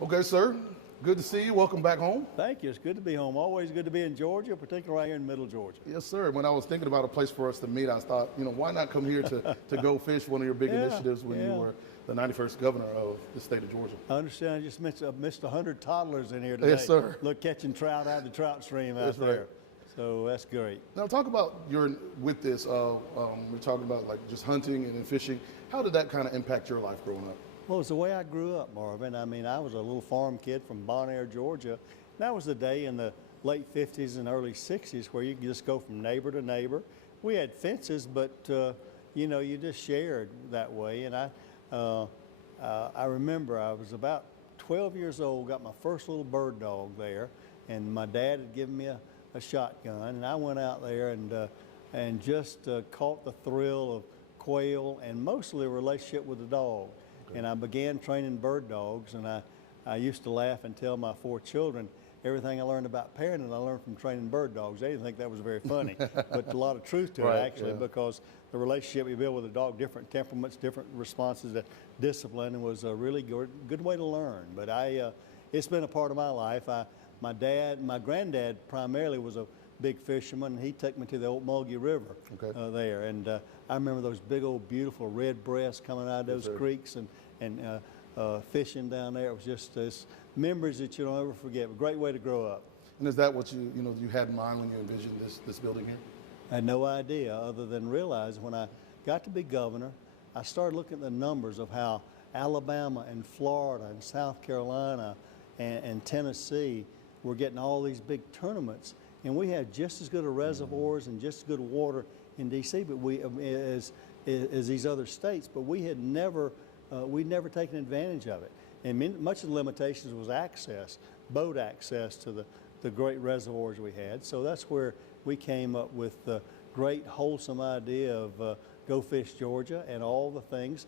Okay, sir. Good to see you. Welcome back home. Thank you. It's good to be home. Always good to be in Georgia, particularly right here in Middle Georgia. Yes, sir. When I was thinking about a place for us to meet, I thought, why not come here to go fish, one of your big initiatives when you were the 91st governor of the state of Georgia. I understand. I just missed 100 toddlers in here today. Yes, sir. Look, catching trout out of the trout stream out there. Right. So that's great. Now, talk about with this. We're talking about like just hunting and fishing. How did that kind of impact your life growing up? Well, it's the way I grew up, Marvin. I mean, I was a little farm kid from Bon Air, Georgia. And that was the day in the late 50s and early 60s where you could just go from neighbor to neighbor. We had fences, but, you just shared that way. And I remember I was about 12 years old, got my first little bird dog there, and my dad had given me a shotgun, and I went out there and just caught the thrill of quail and mostly a relationship with the dog. And I began training bird dogs, and I used to laugh and tell my 4 children everything I learned about parenting I learned from training bird dogs. They didn't think that was very funny, but a lot of truth to it actually, because the relationship you build with a dog, different temperaments, different responses to discipline, and was a really good way to learn. But it's been a part of my life. My granddad primarily was a big fisherman, and he took me to the old Mulgy River there. And I remember those big old beautiful red breasts coming out of those creeks and fishing down there. It was just memories that you don't ever forget. A great way to grow up. And is that what you had in mind when you envisioned this building here? I had no idea, other than realize when I got to be governor, I started looking at the numbers of how Alabama and Florida and South Carolina and Tennessee were getting all these big tournaments. And we had just as good a reservoirs and just as good water in D.C. as these other states, but we'd never taken advantage of it. And much of the limitations was access, boat access to the great reservoirs we had. So that's where we came up with the great wholesome idea of Go Fish Georgia and all the things,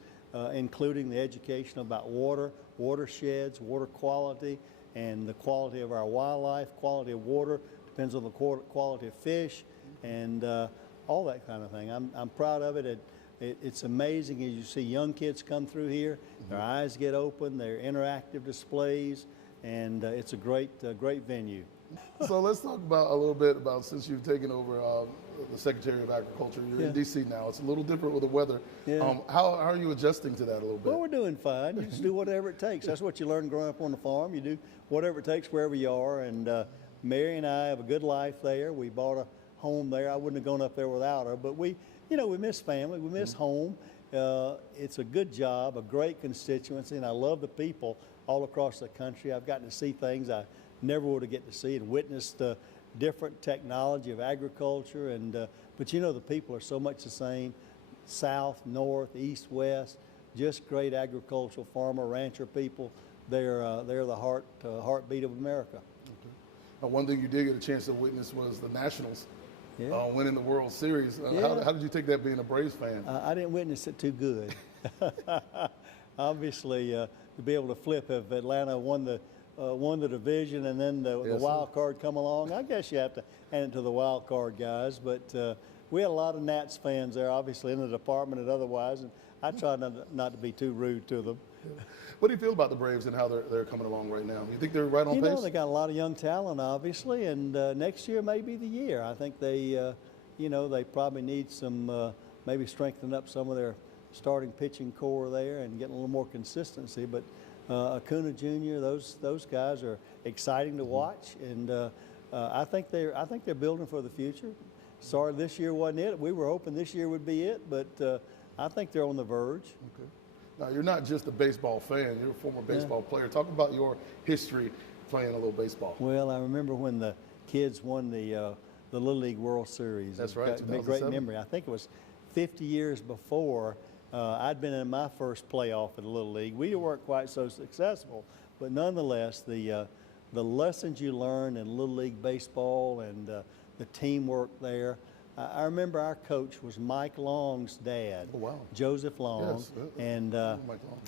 including the education about water, watersheds, water quality, and the quality of our wildlife, quality of water, depends on the quality of fish, and all that kind of thing. I'm proud of it. It's amazing as you see young kids come through here, their eyes get open, they're interactive displays, and it's a great venue. So let's talk a little bit about, since you've taken over the Secretary of Agriculture, you're in D.C. now. It's a little different with the weather. How are you adjusting to that a little bit? Well, we're doing fine. You just do whatever it takes. That's what you learn growing up on the farm. You do whatever it takes wherever you are, and Mary and I have a good life there. We bought a home there. I wouldn't have gone up there without her, but we miss family, we miss home. It's a good job, a great constituency, and I love the people all across the country. I've gotten to see things I never would have get to see and witness the different technology of agriculture. But the people are so much the same, south, north, east, west, just great agricultural farmer, rancher people. They're the heartbeat of America. One thing you did get a chance to witness was the Nationals winning the World Series. How did you take that being a Braves fan? I didn't witness it too good. Obviously, to be able to flip if Atlanta won the division and then the wild card come along, I guess you have to hand it to the wild card guys. But we had a lot of Nats fans there, obviously, in the department and otherwise, and I try not to be too rude to them. What do you feel about the Braves and how they're coming along right now? You think they're right on pace? They got a lot of young talent, obviously, and next year may be the year. I think they probably need some, maybe strengthen up some of their starting pitching core there and getting a little more consistency. But Acuna Jr., those guys are exciting to watch, and I think they're building for the future. Sorry, this year wasn't it. We were hoping this year would be it, but I think they're on the verge. Okay. Now, you're not just a baseball fan, you're a former baseball player. Talk about your history playing a little baseball. Well, I remember when the kids won the Little League World Series. That's right, 2007. Great memory. I think it was 50 years before I'd been in my first playoff at the Little League. We weren't quite so successful, but nonetheless, the lessons you learn in Little League baseball and the teamwork there. I remember our coach was Mike Long's dad, Joseph Long, yes, and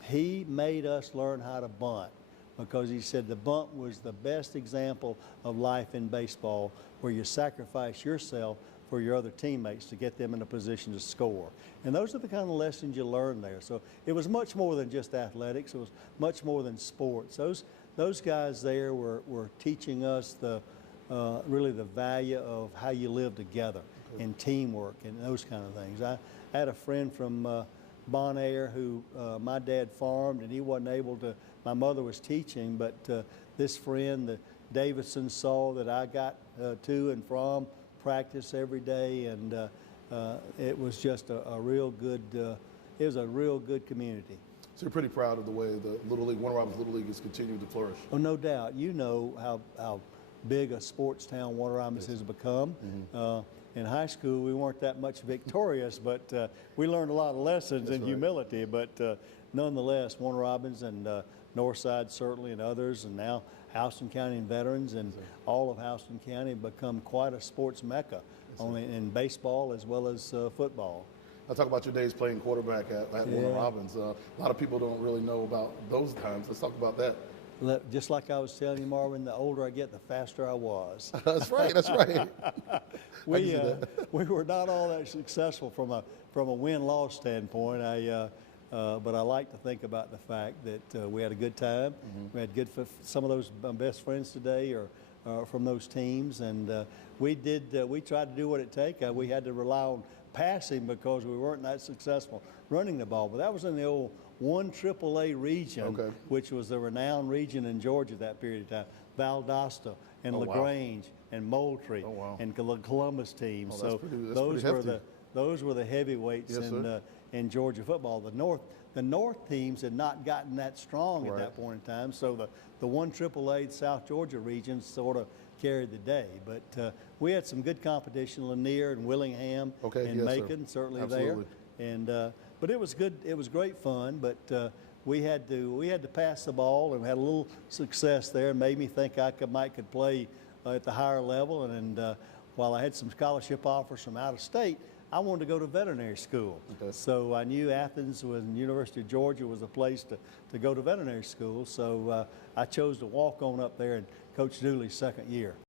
he made us learn how to bunt because he said the bunt was the best example of life in baseball where you sacrifice yourself for your other teammates to get them in a position to score. And those are the kind of lessons you learn there. So it was much more than just athletics. It was much more than sports. those guys there were teaching us really the value of how you live together and teamwork and those kind of things. I had a friend from Bon Air who my dad farmed, and he wasn't able to. My mother was teaching, but this friend, the Davidson, saw that I got to and from practice every day, and it was just a real good. It was a real good community. So you're pretty proud of the way the Warner Robins Little League has continued to flourish. Oh, no doubt. You know how big a sports town Warner Robins has become. In high school, we weren't that much victorious, but we learned a lot of lessons in humility. But nonetheless, Warner Robins and Northside certainly, and others, and now Houston County and veterans, and all of Houston County become quite a sports mecca, only in baseball as well as football. I'll talk about your days playing quarterback at Warner Robins. A lot of people don't really know about those times. Let's talk about that. Just like I was telling you, Marvin, the older I get, the faster I was. That's right. That's right. We were not all that successful from a win-loss standpoint. But I like to think about the fact that we had a good time. We had some of those my best friends today are from those teams, and we tried to do what it takes. We had to rely on passing because we weren't that successful running the ball. But that was in the old 1 AAA region, which was the renowned region in Georgia that period of time. Valdosta and LaGrange and Moultrie and the Columbus teams. So those were the heavyweights in Georgia football. The North teams had not gotten that strong at that point in time. So the 1 AAA South Georgia region sort of carried the day. But we had some good competition, Lanier and Willingham and Macon, certainly there. And but it was good. It was great fun. But we had to pass the ball, and had a little success there. It made me think I could play at the higher level. And while I had some scholarship offers from out of state, I wanted to go to veterinary school. So I knew Athens and University of Georgia was a place to go to veterinary school. So I chose to walk on up there and Coach Dooley's second year.